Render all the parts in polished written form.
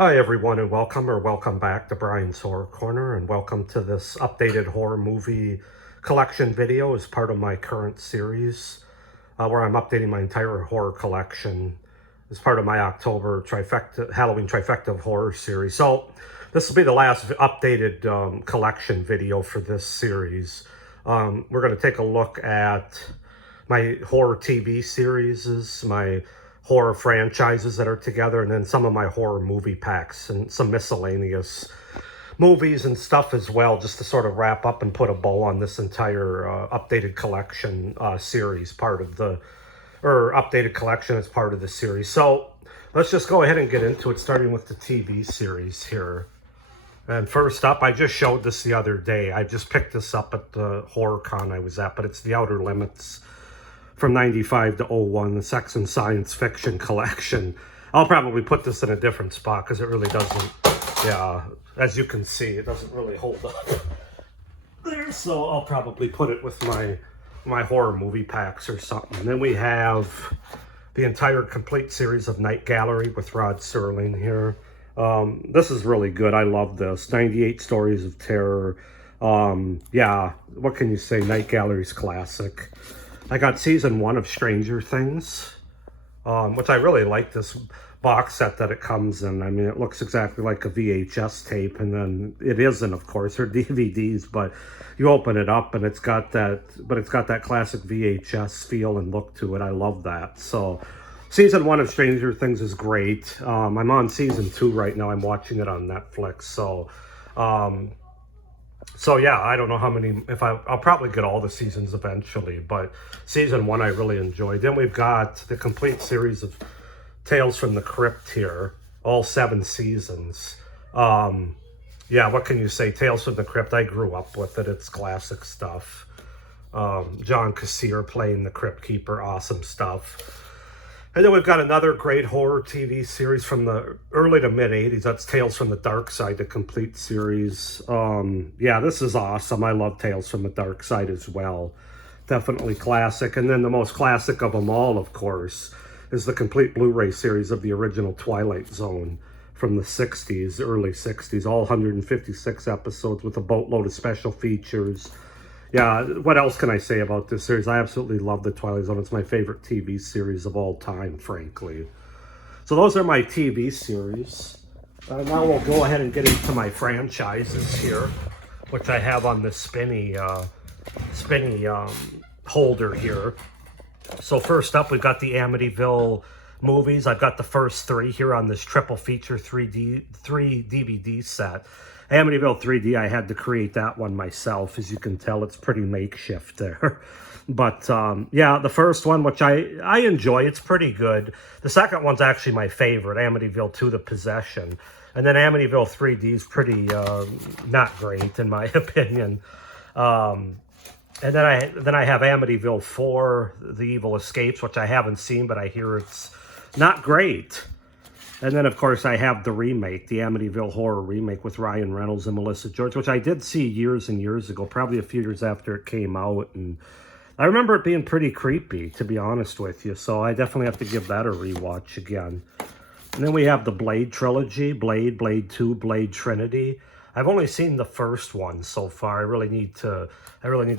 Hi everyone, and welcome back to Brian's Horror Corner, and welcome to this updated horror movie collection video as part of my current series where I'm updating my entire horror collection as part of my October Halloween trifecta of horror series. So this will be the last updated collection video for this series. We're going to take a look at my horror TV series, my horror franchises that are together, and then some of my horror movie packs and some miscellaneous movies and stuff as well, just to sort of wrap up and put a bow on this entire updated collection series, updated collection as part of the series. So let's just go ahead and get into it, starting with the TV series here. And first up, I just showed this the other day. I just picked this up at the horror con I was at, but it's The Outer Limits from 95 to 01, the Sex and Science Fiction collection. I'll probably put this in a different spot because it really doesn't, as you can see, it doesn't really hold up there. So I'll probably put it with my horror movie packs or something. And then we have the entire complete series of Night Gallery with Rod Serling here. This is really good. I love this. 98 Stories of Terror. What can you say? Night Gallery's classic. I got season 1 of Stranger Things, which I really like this box set that it comes in. I mean, it looks exactly like a VHS tape, and then it isn't, of course, they're DVDs, but you open it up and it's got that classic VHS feel and look to it. I love that. So season 1 of Stranger Things is great. I'm on season 2 right now. I'm watching it on Netflix. So yeah, I don't know how many, I'll probably get all the seasons eventually, but season 1 I really enjoyed. Then we've got the complete series of Tales from the Crypt here, all 7 seasons. What can you say? Tales from the Crypt, I grew up with it. It's classic stuff. John Kassir playing the Crypt Keeper, awesome stuff. And then we've got another great horror TV series from the early to mid 80s. That's Tales from the Dark Side, the complete series. This is awesome. I love Tales from the Dark Side as well. Definitely classic. And then the most classic of them all, of course, is the complete Blu-ray series of the original Twilight Zone from the 60s, early 60s. All 156 episodes with a boatload of special features. Yeah, what else can I say about this series? I absolutely love The Twilight Zone. It's my favorite TV series of all time, frankly. So those are my TV series. Now we'll go ahead and get into my franchises here, which I have on this spinny holder here. So first up, we've got the Amityville movies. I've got the first 3 here on this triple feature 3 DVD set. Amityville 3D, I had to create that one myself. As you can tell, it's pretty makeshift there. But the first one, which I enjoy, it's pretty good. The second one's actually my favorite, Amityville 2, The Possession. And then Amityville 3D is pretty not great, in my opinion. And then I have Amityville 4, The Evil Escapes, which I haven't seen, but I hear it's not great. And then, of course, I have the remake, the Amityville Horror remake with Ryan Reynolds and Melissa George, which I did see years and years ago, probably a few years after it came out. And I remember it being pretty creepy, to be honest with you. So I definitely have to give that a rewatch again. And then we have the Blade trilogy, Blade, Blade 2, Blade Trinity. I've only seen the first one so far. I really need to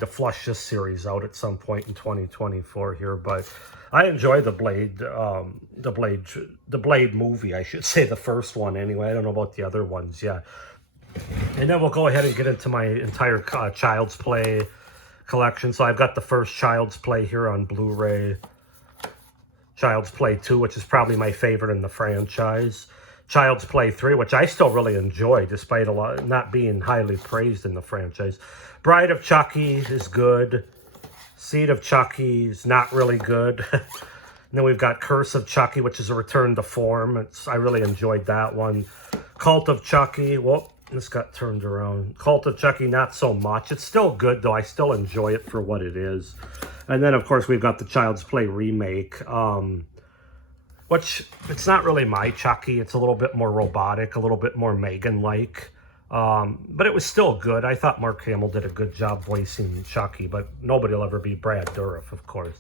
flush this series out at some point in 2024 here, but I enjoy the Blade movie, I should say, the first one anyway. I don't know about the other ones yet. And then we'll go ahead and get into my entire Child's Play collection. So I've got the first Child's Play here on Blu-ray. Child's Play 2, which is probably my favorite in the franchise. Child's Play 3, which I still really enjoy, despite a lot not being highly praised in the franchise. Bride of Chucky is good. Seed of Chucky is not really good. And then we've got Curse of Chucky, which is a return to form. I really enjoyed that one. Cult of Chucky, well, this got turned around. Cult of Chucky, not so much. It's still good, though. I still enjoy it for what it is. And then, of course, we've got the Child's Play remake, which it's not really my Chucky. It's a little bit more robotic, a little bit more Megan-like. But it was still good. I thought Mark Hamill did a good job voicing Chucky, but nobody will ever be Brad Dourif, of course.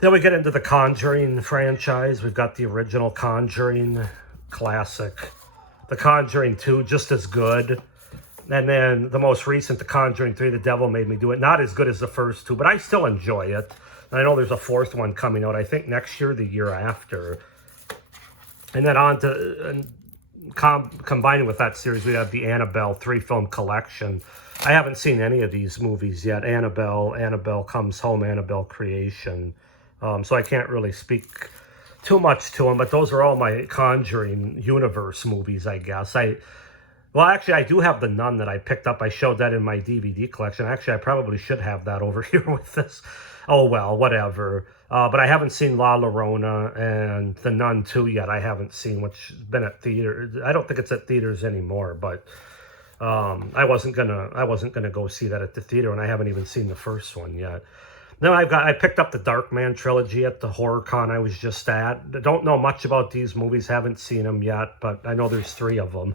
Then we get into the Conjuring franchise. We've got the original Conjuring classic. The Conjuring 2, just as good. And then the most recent, The Conjuring 3, The Devil Made Me Do It. Not as good as the first two, but I still enjoy it. And I know there's a fourth one coming out, I think next year, the year after. And then on to, combining with that series, we have the Annabelle 3-film collection. I haven't seen any of these movies yet. Annabelle, Annabelle Comes Home, Annabelle Creation. So I can't really speak too much to them, but those are all my Conjuring universe movies, I guess. Well, actually, I do have The Nun that I picked up. I showed that in my DVD collection. Actually, I probably should have that over here with this. Oh, well, whatever. But I haven't seen La Llorona and The Nun 2 yet. I haven't seen, which has been at theaters. I don't think it's at theaters anymore, but I wasn't gonna go see that at the theater, and I haven't even seen the first one yet. Then I picked up the Darkman trilogy at the HorrorCon I was just at. I don't know much about these movies, haven't seen them yet, but I know there's 3 of them.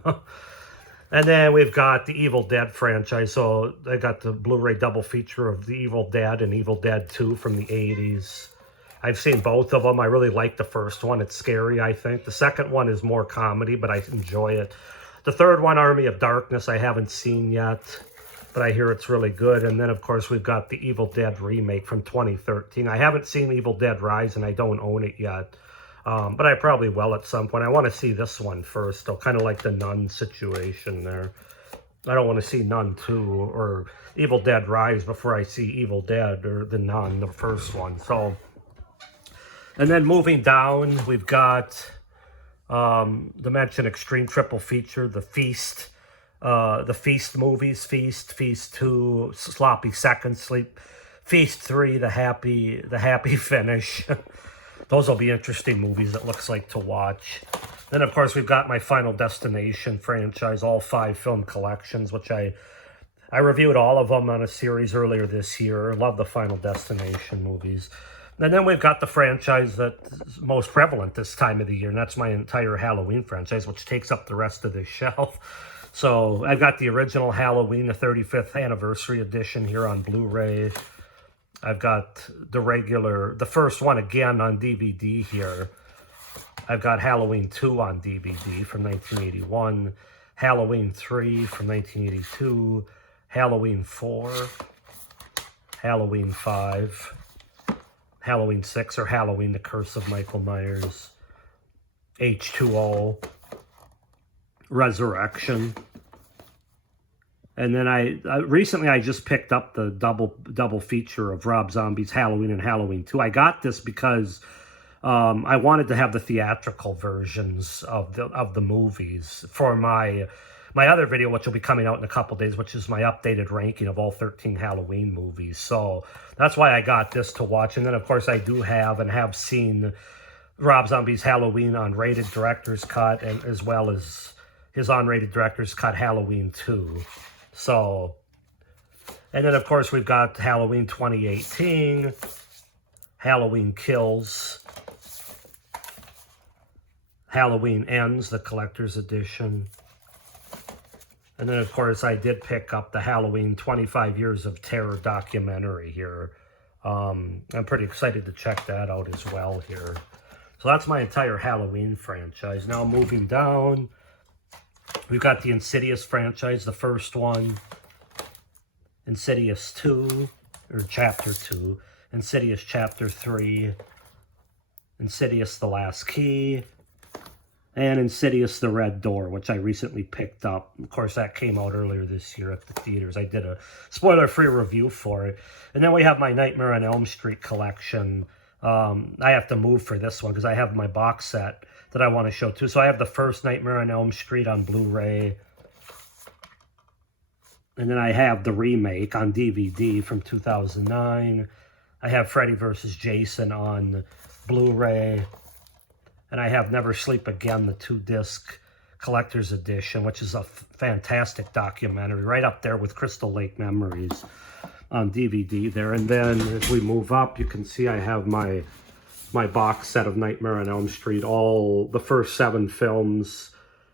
And then we've got the Evil Dead franchise. So I got the Blu-ray double feature of The Evil Dead and Evil Dead 2 from the 80s. I've seen both of them. I really like the first one. It's scary, I think. The second one is more comedy, but I enjoy it. The third one, Army of Darkness, I haven't seen yet, but I hear it's really good. And then, of course, we've got the Evil Dead remake from 2013. I haven't seen Evil Dead Rise, and I don't own it yet. But I probably will at some point. I want to see this one first, though, kind of like the Nun situation there. I don't want to see Nun 2 or Evil Dead Rise before I see Evil Dead or the Nun, the first one. So, and then moving down, we've got Dimension Extreme triple feature, the Feast movies, Feast 2, Sloppy Second Sleep, Feast 3, the happy finish. Those will be interesting movies, it looks like, to watch. Then, of course, we've got my Final Destination franchise, all 5 film collections, which I reviewed all of them on a series earlier this year. Love the Final Destination movies. And then we've got the franchise that's most prevalent this time of the year, and that's my entire Halloween franchise, which takes up the rest of this shelf. So I've got the original Halloween, the 35th anniversary edition here on Blu-ray. I've got the first one again on DVD here. I've got Halloween 2 on DVD from 1981, Halloween 3 from 1982, Halloween 4, Halloween 5, Halloween 6, or Halloween, The Curse of Michael Myers, H2O, Resurrection. And then recently I just picked up the double feature of Rob Zombie's Halloween and Halloween 2. I got this because I wanted to have the theatrical versions of the movies for my other video, which will be coming out in a couple days, which is my updated ranking of all 13 Halloween movies. So that's why I got this to watch. And then, of course, I do have and have seen Rob Zombie's Halloween unrated director's cut, and as well as his unrated director's cut Halloween 2. So, and then, of course, we've got Halloween 2018, Halloween Kills, Halloween Ends, the collector's edition. And then, of course, I did pick up the Halloween 25 Years of Terror documentary here. I'm pretty excited to check that out as well here. So that's my entire Halloween franchise. Now moving down, we've got the Insidious franchise, the first one, Insidious 2, or Chapter 2, Insidious Chapter 3, Insidious The Last Key, and Insidious The Red Door, which I recently picked up. Of course, that came out earlier this year at the theaters. I did a spoiler-free review for it. And then we have my Nightmare on Elm Street collection. I have to move for this one because I have my box set that I want to show too. So I have the first Nightmare on Elm Street on Blu-ray. And then I have the remake on DVD from 2009. I have Freddy vs. Jason on Blu-ray. And I have Never Sleep Again, the 2-disc collector's edition, which is a fantastic documentary, right up there with Crystal Lake Memories on DVD there. And then if we move up, you can see I have my box set of Nightmare on Elm Street, all the first 7 films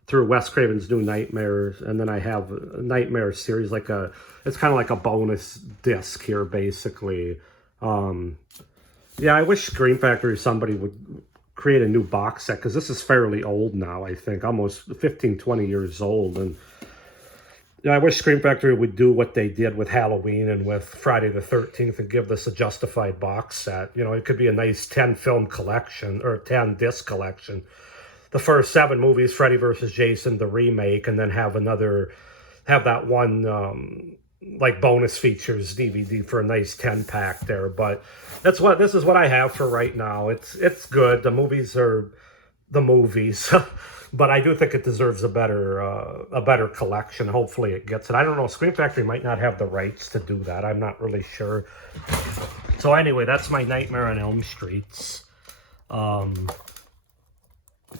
through Wes Craven's New Nightmares. And then I have a Nightmare series, it's kind of like a bonus disc here, basically. Yeah, I wish Scream Factory, somebody would create a new box set, because this is fairly old now, I think, almost 15, 20 years old. And I wish Scream Factory would do what they did with Halloween and with Friday the 13th and give this a justified box set. You know, it could be a nice 10-film collection or 10-disc collection. The first 7 movies, Freddy vs. Jason, the remake, and then have that one like bonus features DVD for a nice 10-pack there. But this is what I have for right now. It's good. The movies are the movies. But I do think it deserves a better collection. Hopefully it gets it. I don't know. Scream Factory might not have the rights to do that. I'm not really sure. So anyway, that's my Nightmare on Elm Streets. Oh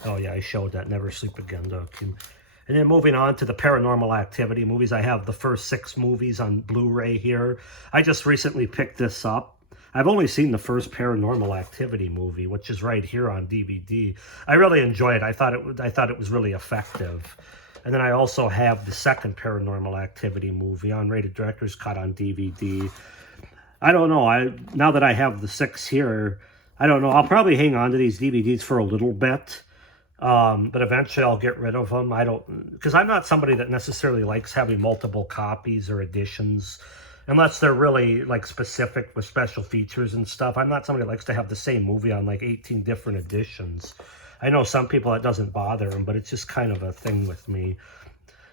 yeah, I showed that. Never Sleep Again documentary. And then moving on to the Paranormal Activity movies. I have the first 6 movies on Blu-ray here. I just recently picked this up. I've only seen the first Paranormal Activity movie, which is right here on DVD. I really enjoyed it. I thought it was really effective. And then I also have the second Paranormal Activity movie, unrated director's cut on DVD. I don't know. Now that I have the 6 here, I don't know. I'll probably hang on to these DVDs for a little bit. But eventually I'll get rid of them. Because I'm not somebody that necessarily likes having multiple copies or editions. Unless they're really, like, specific with special features and stuff. I'm not somebody that likes to have the same movie on, like, 18 different editions. I know some people that doesn't bother them, but it's just kind of a thing with me.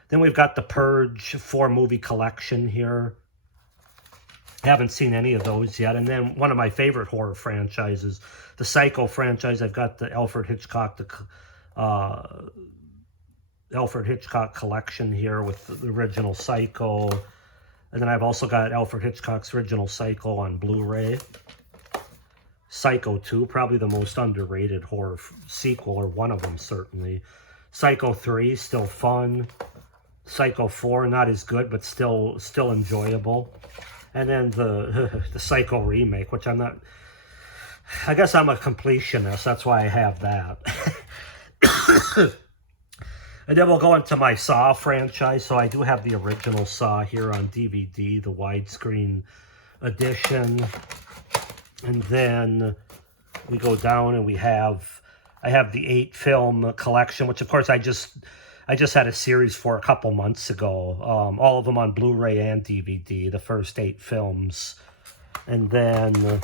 Then we've got the Purge 4-movie collection here. Haven't seen any of those yet. And then one of my favorite horror franchises, the Psycho franchise. I've got the Alfred Hitchcock collection here with the original Psycho. And then I've also got Alfred Hitchcock's original Psycho on Blu-ray. Psycho 2, probably the most underrated horror sequel, or one of them certainly. Psycho 3, still fun. Psycho 4, not as good, but still enjoyable. And then the Psycho remake, which I'm not... I guess I'm a completionist, that's why I have that. And then we'll go into my Saw franchise. So I do have the original Saw here on DVD, the widescreen edition. And then we go down and I have the 8-film collection, which of course I just had a series for a couple months ago. All of them on Blu-ray and DVD, the first 8 films. And then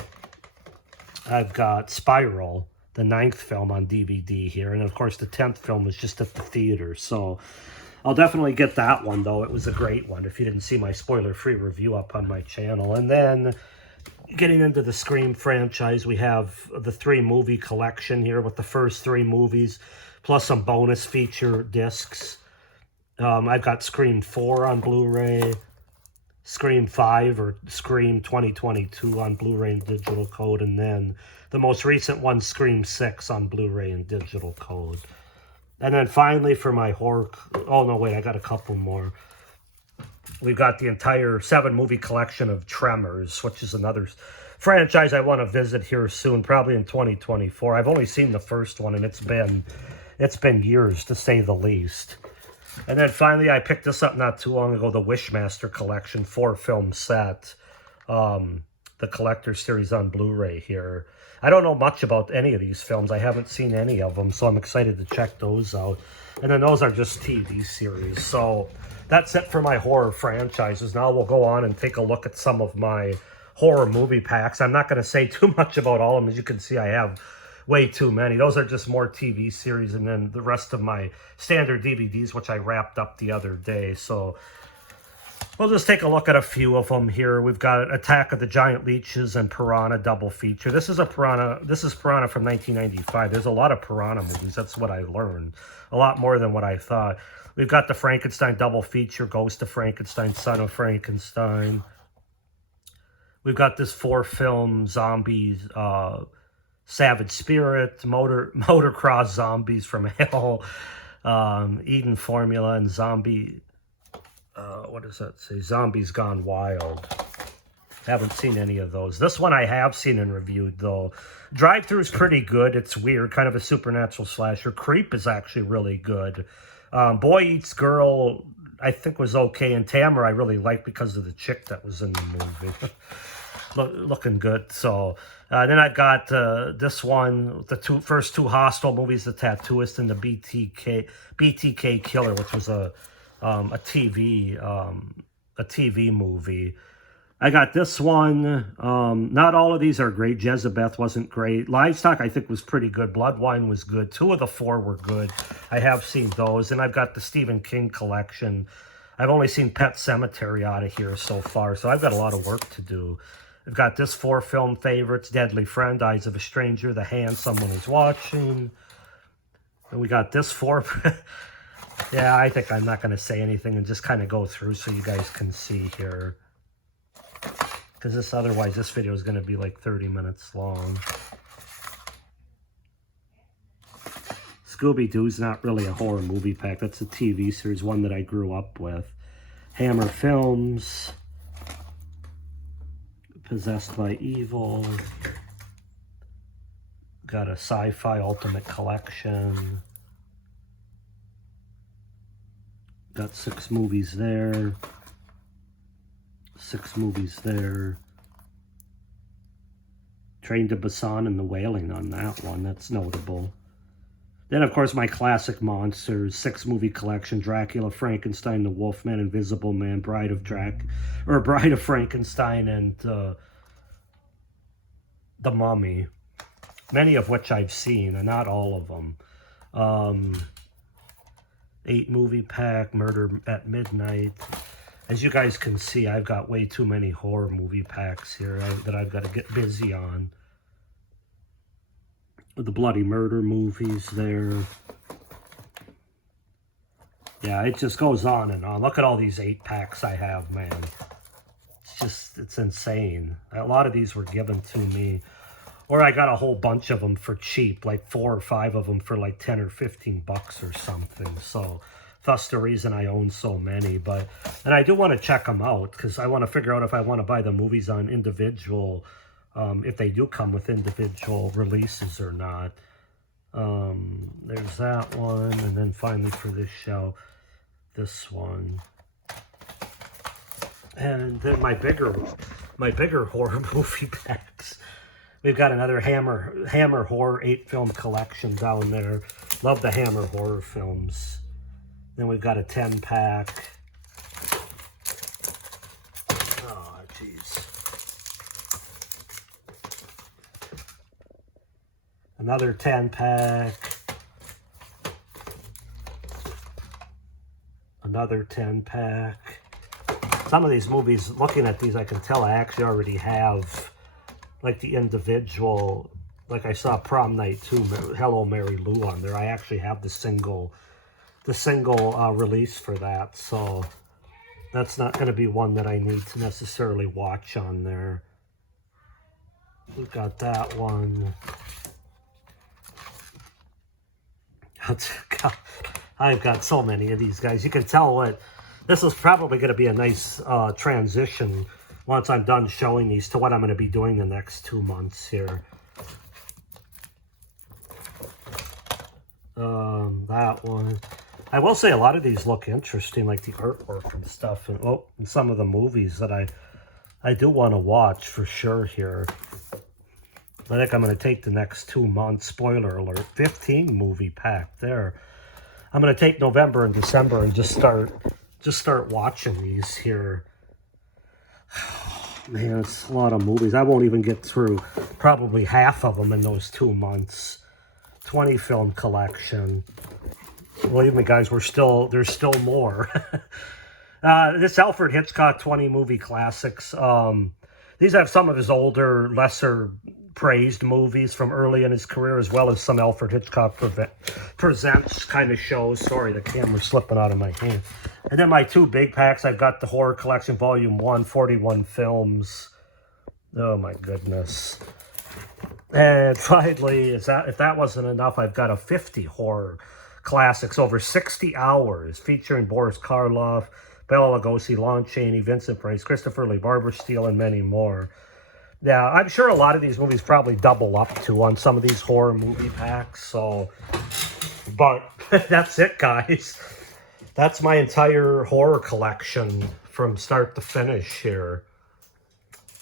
I've got Spiral, the 9th film on DVD here. And of course the 10th film was just at the theater. So I'll definitely get that one, though. It was a great one if you didn't see my spoiler-free review up on my channel. And then getting into the Scream franchise, we have the 3-movie collection here with the first 3 movies, plus some bonus feature discs. I've got Scream 4 on Blu-ray, Scream 5 or Scream 2022 on Blu-ray and digital code, and then the most recent one, Scream 6 on Blu-ray and digital code. And then finally for my horror... Oh, no, wait, I got a couple more. We've got the entire 7-movie collection of Tremors, which is another franchise I want to visit here soon, probably in 2024. I've only seen the first one, and it's been years, to say the least. And then finally, I picked this up not too long ago, the Wishmaster collection, 4-film set. The collector series on Blu-ray here. I don't know much about any of these films. I haven't seen any of them, so I'm excited to check those out. And then those are just TV series. So that's it for my horror franchises. Now we'll go on and take a look at some of my horror movie packs. I'm not going to say too much about all of them. As you can see, I have way too many. Those are just more TV series, and then the rest of my standard DVDs, which I wrapped up the other day. So we'll just take a look at a few of them here. We've got Attack of the Giant Leeches and Piranha double feature. This is Piranha from 1995. There's a lot of Piranha movies. That's what I learned. A lot more than what I thought. We've got the Frankenstein double feature, Ghost of Frankenstein, Son of Frankenstein. We've got this 4-film zombies, Savage Spirit, Motocross Zombies from Hell, Eden Formula, and Zombie... what does that say? Zombies Gone Wild. Haven't seen any of those. This one I have seen and reviewed, though. Drive-Thru is pretty good. It's weird, kind of a supernatural slasher. Creep is actually really good. Boy Eats Girl, I think, was okay. And Tamara I really liked because of the chick that was in the movie. looking good. So then I've got this one, the first two Hostel movies, The Tattooist and the BTK Killer, which was a TV movie. I got this one. Not all of these are great. Jezebeth wasn't great. Livestock, I think, was pretty good. Bloodwine was good. 2 of the 4 were good. I have seen those. And I've got the Stephen King collection. I've only seen Pet Cemetery out of here so far, so I've got a lot of work to do. I've got this 4 film favorites: Deadly Friend, Eyes of a Stranger, The Hand, Someone Is Watching. And we got this 4... yeah, I think I'm not going to say anything and just kind of go through so you guys can see here. Because otherwise this video is going to be like 30 minutes long. Scooby-Doo's not really a horror movie pack. That's a TV series, one that I grew up with. Hammer Films. Possessed by Evil. Got a Sci-Fi Ultimate Collection. Got 6 movies there. 6 movies there. Train to Busan and The Wailing on that one. That's notable. Then, of course, my classic monsters. 6 movie collection: Dracula, Frankenstein, The Wolfman, Invisible Man, Bride of Frankenstein, and The Mummy. Many of which I've seen, and not all of them. 8 movie pack, Murder at Midnight. As you guys can see, I've got way too many horror movie packs here that I've got to get busy on. The Bloody Murder movies there. Yeah, it just goes on and on. Look at all these 8 packs I have, man. It's insane. A lot of these were given to me. Or I got a whole bunch of them for cheap, like 4 or 5 of them for like 10 or 15 bucks or something. So thus the reason I own so many. And I do want to check them out because I want to figure out if I want to buy the movies on individual, if they do come with individual releases or not. There's that one. And then finally for this show, this one. And then my bigger horror movie packs. We've got another Hammer Horror 8-film collection down there. Love the Hammer horror films. Then we've got a 10-pack. Oh, jeez. Another 10-pack. Another 10-pack. Some of these movies, looking at these, I can tell I actually already have, like, the individual. Like I saw Prom Night 2, Hello Mary Lou on there. I actually have the single release for that, so that's not going to be one that I need to necessarily watch on there. We've got that one. I've got so many of these guys. You can tell what this is probably going to be a nice transition once I'm done showing these to what I'm going to be doing the next 2 months here. That one. I will say a lot of these look interesting, like the artwork and stuff, and some of the movies that I do want to watch for sure here. I think I'm going to take the next 2 months, spoiler alert, 15 movie pack there. I'm going to take November and December and just start watching these here. Man, it's a lot of movies. I won't even get through probably half of them in those 2 months. 20 film collection. Believe me, guys, there's still more. This Alfred Hitchcock 20 movie classics. These have some of his older, lesser praised movies from early in his career, as well as some Alfred Hitchcock Presents kind of shows. Sorry, the camera's slipping out of my hand. And then my 2 big packs, I've got the Horror Collection Volume 1, 41 films. Oh my goodness. And finally, if that wasn't enough, I've got a 50 horror classics over 60 hours featuring Boris Karloff, Bela Lugosi, Lon Chaney, Vincent Price, Christopher Lee, Barbara Steele, and many more. Yeah, I'm sure a lot of these movies probably double up to on some of these horror movie packs. So, but that's it, guys. That's my entire horror collection from start to finish here.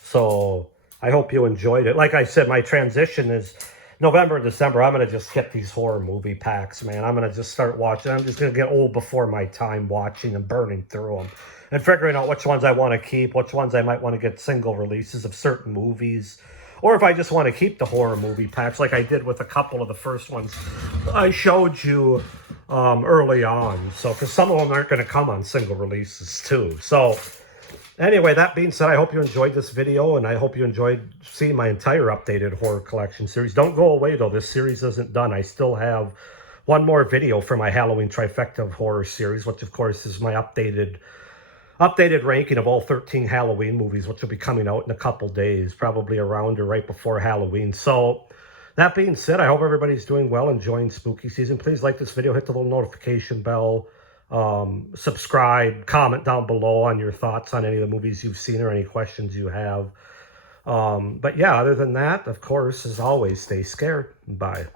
So I hope you enjoyed it. Like I said, my transition is November, December. I'm going to just hit these horror movie packs, man. I'm going to just start watching. I'm just going to get old before my time watching and burning through them and figuring out which ones I want to keep, which ones I might want to get single releases of certain movies. Or if I just want to keep the horror movie packs, like I did with a couple of the first ones I showed you early on. So, because some of them aren't going to come on single releases too. So, anyway, that being said, I hope you enjoyed this video, and I hope you enjoyed seeing my entire updated horror collection series. Don't go away, though. This series isn't done. I still have one more video for my Halloween trifecta of horror series, which, of course, is my updated ranking of all 13 Halloween movies, which will be coming out in a couple days, probably around or right before Halloween. So, that being said, I hope everybody's doing well, enjoying spooky season. Please like this video, hit the little notification bell, subscribe, comment down below on your thoughts on any of the movies you've seen or any questions you have. But yeah, other than that, of course, as always, stay scared. Bye.